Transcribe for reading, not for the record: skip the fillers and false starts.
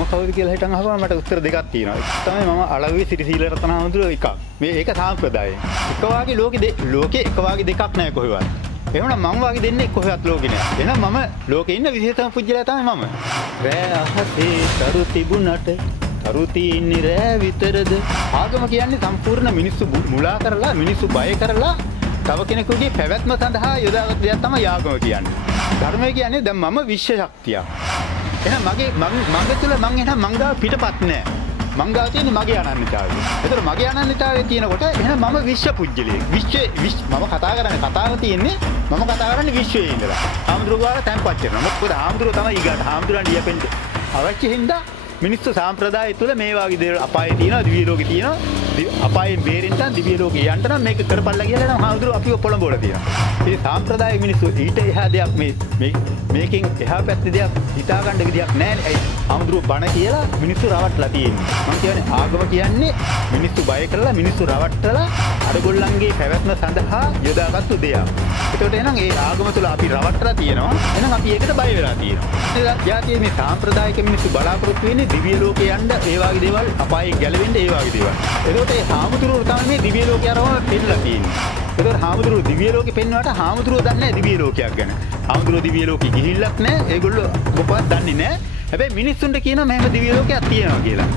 මම කවුද කියලා හිතන් අහපුවා මට උත්තර දෙකක් තියෙනවා. එක තමයි මම අලව්වේ සිරිසීල රතන හඳුර එකක්. මේ ඒක සාම්ප්‍රදායයි. එක වාගේ ලෝකේ එක වාගේ දෙකක් නැහැ කොහෙවත්. එහෙනම් මම වාගේ දෙන්නේ කොහෙවත් ලෝකේ නෑ. එහෙනම් මම ලෝකේ ඉන්න විශේෂම පුජ්‍යලයා තමයි මම. රෑ අහසේ තරු තිබුණට තරු තින්නේ රෑ විතරද? ආගම කියන්නේ සම්පූර්ණ මිනිස්සු මුලා කරලා මිනිස්සු බය කරලා තව කෙනෙකුගේ පැවැත්ම සඳහා යොදාගත් දෙයක් තමයි ආගම කියන්නේ. ධර්මය කියන්නේ දැන් මම විශ්ව ශක්තියක්. එහෙනම් මගේ තුල මං එහෙනම් මංගා පිටපත් නෑ. මංගා තියෙන්නේ මගේ අනන්‍යතාවය. ඒතර මගේ අනන්‍යතාවය තියෙනකොට එහෙනම් මම විශ්ව පුජ්‍යලෙක්. මම කතා කරන්නේ කතාව තියෙන්නේ මම කතා කරන්නේ විශ්වයේ ඉඳලා. ආම්ද්‍රෝගාල තැන්පත් කරනවා. මොකද ආම්ද්‍රෝ තමයි ඊගාට ආම්ද්‍රෝන් ලියපෙන්න අවශ්‍ය හින්දා මිනිස්සු සාම්ප්‍රදාය තුළ මේ වගේ දේවල් අපායේ තියෙනවා දිව්‍ය ලෝකේ තියෙනවා. අපායෙන් බේරෙන්න දිව්‍ය ලෝකේ යන්න නම් මේක කරපල්ලා කියලා නම් ආම්ද්‍රෝ අපිව පොළඹවලා තියෙනවා. මේ සාම්ප්‍රදාය මිනිස්සු ඊට එහා දෙයක් මේකෙන් එහා පැත්තේ දෙයක් හිතා ගන්න විදියක් නැහැ නේ. ආම්ද්‍රෝ බණ කියලා මිනිස්සු රවට්ටලා තියෙන්නේ. මම කියන්නේ ආගම කියන්නේ මිනිස්සු බය කරලා මිනිස්සු රවට්ටලා අරගොල්ලන්ගේ පැවැත්ම සඳහා යොදාගත්තු දෙයක්. ඒකට එහෙනම් ඒ ආගම තුළ අපි රවට්ටලා තියෙනවා. එහෙනම් අපි ඒකට බය වෙලා තියෙනවා. ඒ જાතියේ මේ සාම්ප්‍රදායික මිනිස්සු බලාපොරොත්තු වෙන්නේ දිව්‍ය ලෝකේ යන්න ඒ වගේ දේවල් අපායෙන් ගැලවෙන්න ඒ වගේ දේවල්. ඒකට ඒ හාමුදුරුවෝ තමයි මේ දිව්‍ය ලෝකේ අරවම පෙන්නලා තියෙන්නේ. ඒකට හාමුදුරුවෝ දිව්‍ය ලෝකේ පෙන්වුවාට හාමුදුරුවෝ දන්නේ නැහැ දිව්‍ය ලෝකයක් ගැන. හාමුදුරුවෝ දිව්‍ය ලෝකෙ ගිහිල්ලත් නැහැ. ඒගොල්ලෝ මොකවත් දන්නේ නැහැ. හැබැයි මිනිස්සුන්ට කියනවා මෙහෙම දිව්‍ය ලෝකයක් තියෙනවා කියලා.